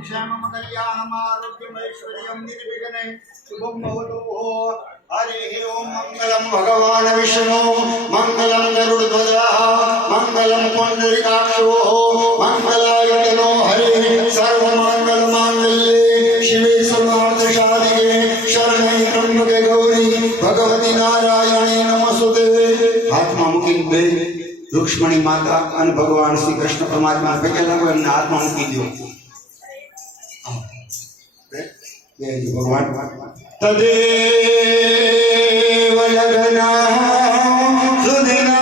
क्षेमं कल्याणम् आरोग्यमैश्वर्यं निर्विघ्ने शुभं भवतु। हरिः ओम। मंगलम भगवान विष्णु मंगलम गरुड़ध्वज मंगलम पुंडरीकाक्षो मंगलायतनो हरि सर्वमंगल मांगल्ये शिवे सर्वार्थ साधिके शरणे त्र्यंबके गौरी भगवती नारायणी नमोस्तुते। हाथमा मूकी बे रुक्ष्मणी माता और भगवान श्री कृष्ण परमात्मा हाथमा मूकी दो भगवान तदेव लग्ना सुदिना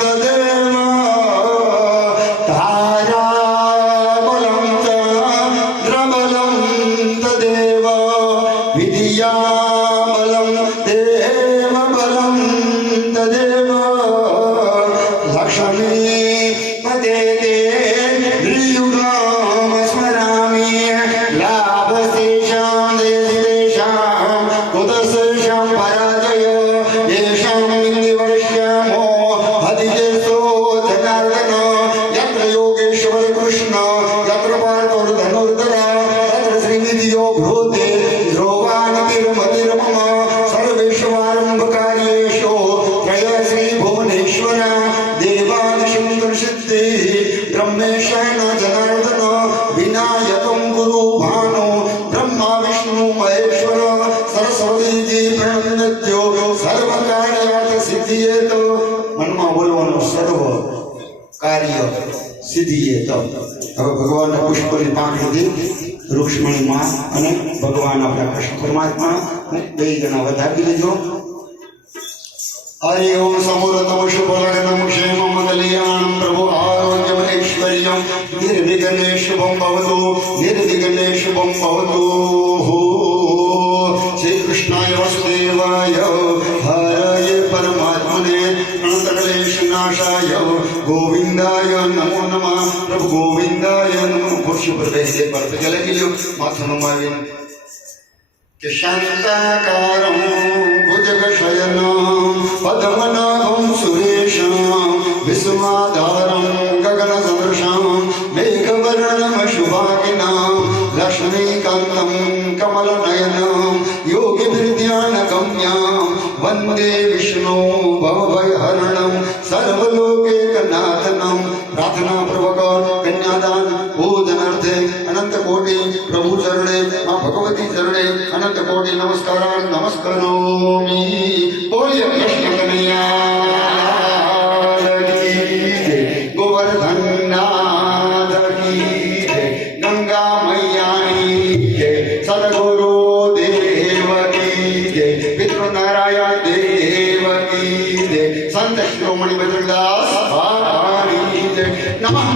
तदेव धारा बलं चन्द्रबलं तदेव विद्या बलं देव बलं तदेव लक्ष्मी पदे त्रियुगं स्मरामि लाभस्तेषां देशेषां कुतस्तेषां पराजय येषां निवर्ष्यामो हदिजेसो जनार्दन यत्र योगेश्वर कृष्ण यत्र पार्थोर्धनुर्धर तत्र श्रीविद्यो भूते ध्रुवानिर्मतिर्मम सर्वेष्वारम्भकार्येषु त्रय श्रीभुवनेश्वर देवादिशंकर सिद्धि ब्रह्मेश जनार्दन विनायकं गुरु भानु ब्रह्मा विष्णु महेश्वर सरस्वती जी प्रणम्यो सर्व कार्यार्थ सिद्धियेत मनमा बोलવાનો સર્વ કાર્ય સિદ્ધિયेत। હવે ભગવાન પુષ્પની પાંખડી રૂક્ષ્મણી માં અને ભગવાન આપણા કૃષ્ણ પરમાત્મા બે જણા વધાવી લેજો। हरि ओम समूर्तम शुभलग्नम क्षेमं कल्याणं प्रभु आरोग्यमैश्वर्यं निर्विघ्ने शुभं भवतु निर्विघ्ने शुभं भवतु। श्री कृष्णाय वासुदेवाय हरये परमात्मने प्रणतक्लेशनाशाय गोविंदाय नमो नमः। प्रभु गोविंदाय नमः। खुशी पर बैठे पर जले के लिए माथा नमावें के शांताकारं भुजगशयनं पद्मनाभं सुरेशं विश्वाधारं गगनसदृशं मेघवर्णं शुभांगिनं लक्ष्मीकान्तं कमलनयनं योगिभिर्ध्यानगम्यं वन्दे विष्णु भवभयहरणं सर्वलोकैकनाथनं। प्रार्थना पूर्वक कन्यादान पूजनार्थे अनंत कोटि प्रभु चरणे मां भगवती चरणे अनंत कोटि नमस्कार नमस्करोमि। बोलिए कृष्ण कन्हैया की जय, गोवर्धन नाथ की जय, गंगा मैया की जय, सद्गुरु देव की जय, पितृनारायण देव की जय, संत शिरोमणि बद्रीदास महाराज की जय। नमः